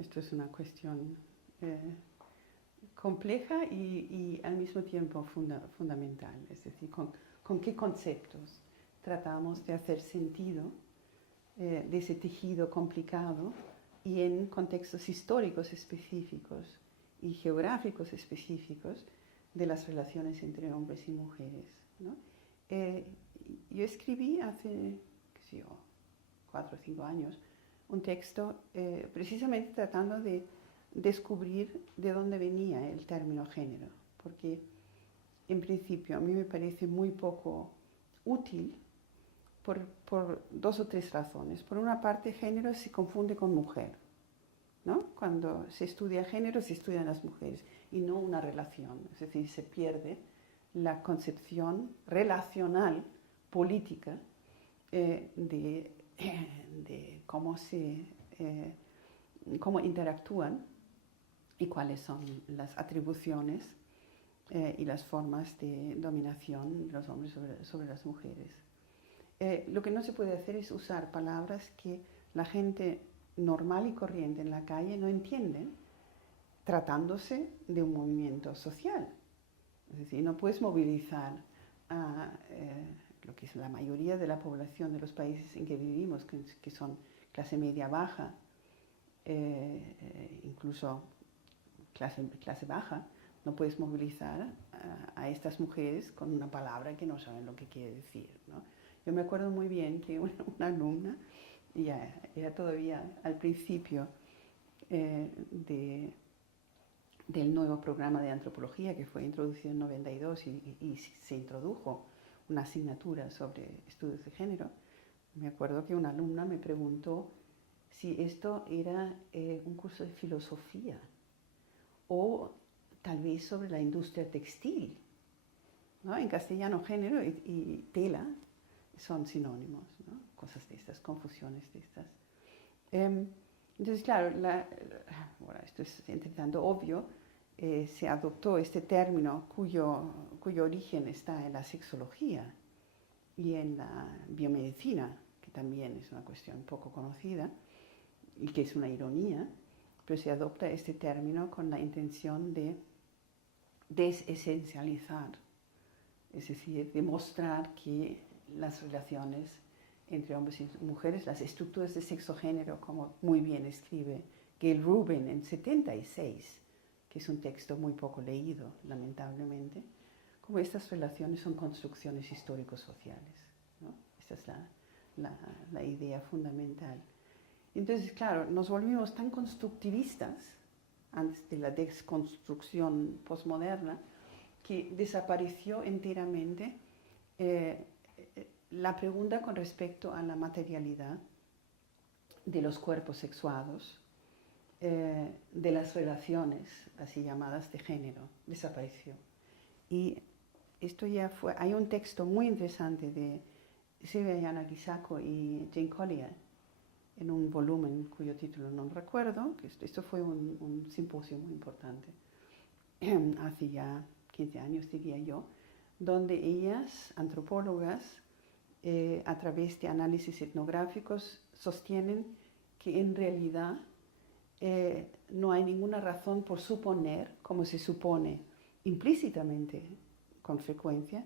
Esto es una cuestión compleja y al mismo tiempo fundamental. Es decir, con qué conceptos tratamos de hacer sentido de ese tejido complicado y en contextos históricos específicos y geográficos específicos de las relaciones entre hombres y mujeres, ¿no? Yo escribí hace, qué sé yo, 4 o 5 años, un texto precisamente tratando de descubrir de dónde venía el término género, porque en principio a mí me parece muy poco útil por 2 o 3 razones. Por una parte, género se confunde con mujer, ¿no? Cuando se estudia género, se estudian las mujeres y no una relación. Es decir, se pierde la concepción relacional, política, de cómo interactúan y cuáles son las atribuciones y las formas de dominación de los hombres sobre las mujeres. Lo que no se puede hacer es usar palabras que la gente normal y corriente en la calle no entienden, tratándose de un movimiento social. Es decir, no puedes movilizar a lo que es la mayoría de la población de los países en que vivimos, que son clase media baja, incluso clase baja. No puedes movilizar a estas mujeres con una palabra que no saben lo que quiere decir, ¿no? Yo me acuerdo muy bien que una alumna, ya era todavía al principio del nuevo programa de antropología que fue introducido en 92 y se introdujo una asignatura sobre estudios de género. Me acuerdo que una alumna me preguntó si esto era un curso de filosofía o tal vez sobre la industria textil, ¿no? En castellano género y tela son sinónimos, ¿no? Cosas de estas, confusiones de estas. Entonces, claro, bueno, esto es entre tanto obvio, se adoptó este término cuyo origen está en la sexología y en la biomedicina, que también es una cuestión poco conocida y que es una ironía, pero se adopta este término con la intención de desesencializar, es decir, demostrar que las relaciones entre hombres y mujeres, las estructuras de sexo-género, como muy bien escribe Gayle Rubin en 76, que es un texto muy poco leído, lamentablemente, como estas relaciones son construcciones históricos-sociales, ¿no? Esta es la idea fundamental. Entonces, claro, nos volvimos tan constructivistas antes de la desconstrucción posmoderna que desapareció enteramente la pregunta con respecto a la materialidad de los cuerpos sexuados, de las relaciones así llamadas de género, desapareció. Y esto ya fue, hay un texto muy interesante de Silvia Yanagisato y Jane Collier en un volumen cuyo título no recuerdo, que esto fue un simposio muy importante, hace ya 15 años diría yo, donde ellas, antropólogas, a través de análisis etnográficos, sostienen que en realidad no hay ninguna razón por suponer, como se supone implícitamente con frecuencia,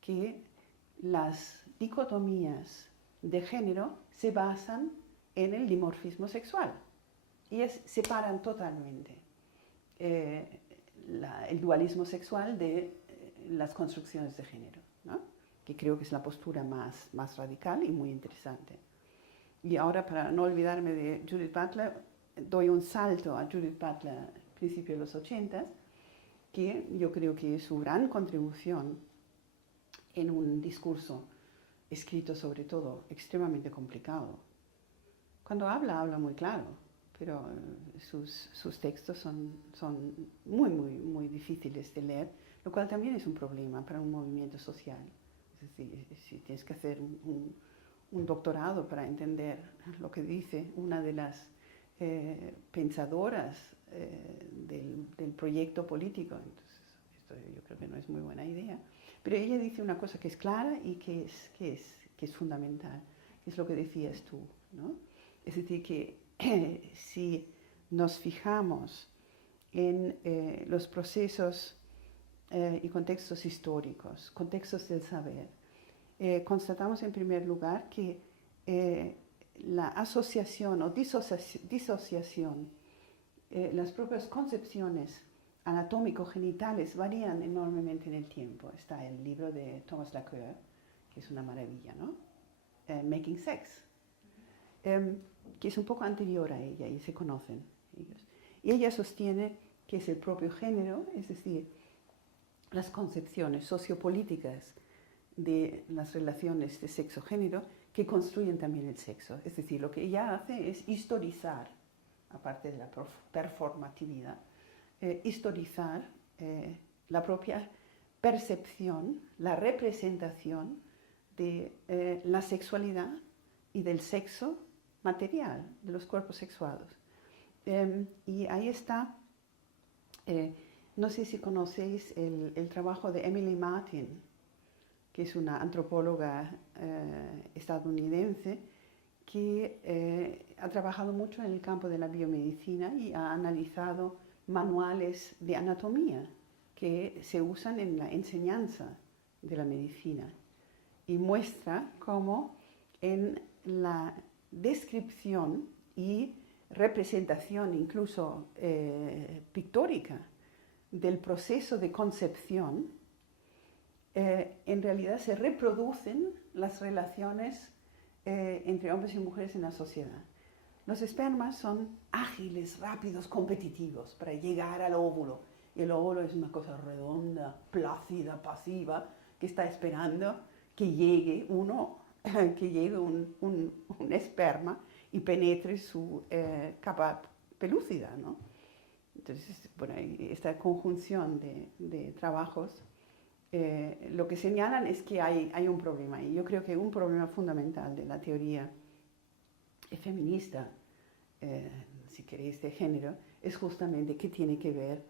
que las dicotomías de género se basan en el dimorfismo sexual. Ellas separan totalmente el dualismo sexual de las construcciones de género, ¿no? Que creo que es la postura más radical y muy interesante. Y ahora, para no olvidarme de Judith Butler, doy un salto a Judith Butler a principios de los 80, que yo creo que es su gran contribución en un discurso escrito sobre todo extremadamente complicado. Cuando habla muy claro, pero sus textos son muy difíciles de leer, lo cual también es un problema para un movimiento social. Es decir, si tienes que hacer un doctorado para entender lo que dice una de las pensadoras del proyecto político, entonces esto yo creo que no es muy buena idea. Pero ella dice una cosa que es clara y que es fundamental, es lo que decías tú, ¿no? Es decir, que si nos fijamos en los procesos y contextos históricos, contextos del saber, constatamos en primer lugar que la asociación o disociación, las propias concepciones anatómico-genitales varían enormemente en el tiempo. Está el libro de Thomas Laqueur, que es una maravilla, ¿no? Making Sex, que es un poco anterior a ella y se conocen ellos. Y ella sostiene que es el propio género, es decir, las concepciones sociopolíticas de las relaciones de sexo-género que construyen también el sexo. Es decir, lo que ella hace es historizar, aparte de la performatividad, historizar la propia percepción, la representación de la sexualidad y del sexo material, de los cuerpos sexuados. Y ahí está, no sé si conocéis el trabajo de Emily Martin, que es una antropóloga estadounidense que ha trabajado mucho en el campo de la biomedicina y ha analizado manuales de anatomía que se usan en la enseñanza de la medicina y muestra cómo en la descripción y representación incluso pictórica del proceso de concepción, en realidad se reproducen las relaciones entre hombres y mujeres en la sociedad. Los espermas son ágiles, rápidos, competitivos para llegar al óvulo. Y el óvulo es una cosa redonda, plácida, pasiva, que está esperando que llegue un esperma y penetre su capa pelúcida, ¿no? Entonces, bueno, esta conjunción de trabajos lo que señalan es que hay un problema. Y yo creo que un problema fundamental de la teoría feminista, si queréis, de género, es justamente que tiene que ver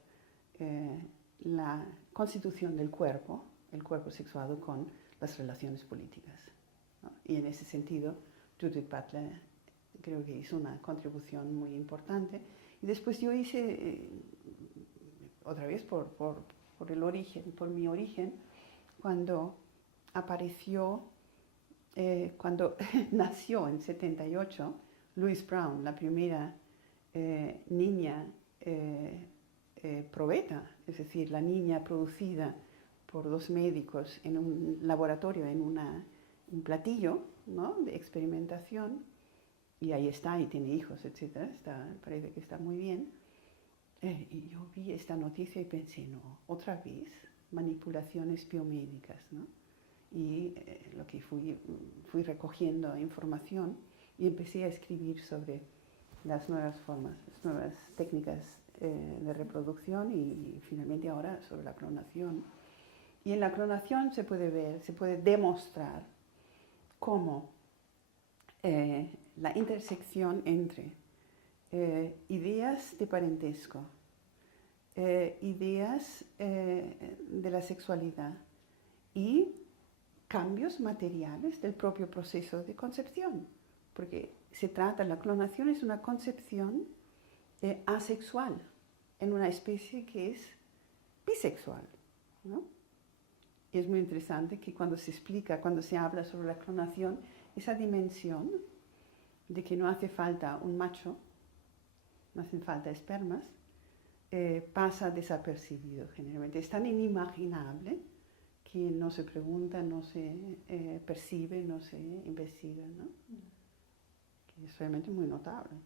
la constitución del cuerpo, el cuerpo sexuado, con las relaciones políticas, ¿no? Y en ese sentido, Judith Butler creo que hizo una contribución muy importante. Y después yo hice, otra vez por el origen, por mi origen, cuando apareció, cuando nació en 78, Louise Brown, la primera niña probeta, es decir, la niña producida por dos médicos en un laboratorio, en un platillo, ¿no?, de experimentación, y ahí está, y tiene hijos, etc. Parece que está muy bien. Y yo vi esta noticia y pensé, no, otra vez manipulaciones biomédicas, ¿no? Y lo que fui recogiendo información y empecé a escribir sobre las nuevas formas, las nuevas técnicas de reproducción y finalmente ahora sobre la clonación. Y en la clonación se puede ver, se puede demostrar cómo la intersección entre ideas de parentesco, ideas de la sexualidad y cambios materiales del propio proceso de concepción, porque la clonación es una concepción asexual en una especie que es bisexual, ¿no? Y es muy interesante que cuando se explica, cuando se habla sobre la clonación, esa dimensión de que no hace falta un macho, no hacen falta espermas, pasa desapercibido generalmente. Es tan inimaginable que no se pregunta, no se percibe, no se investiga, ¿no? Que es realmente muy notable.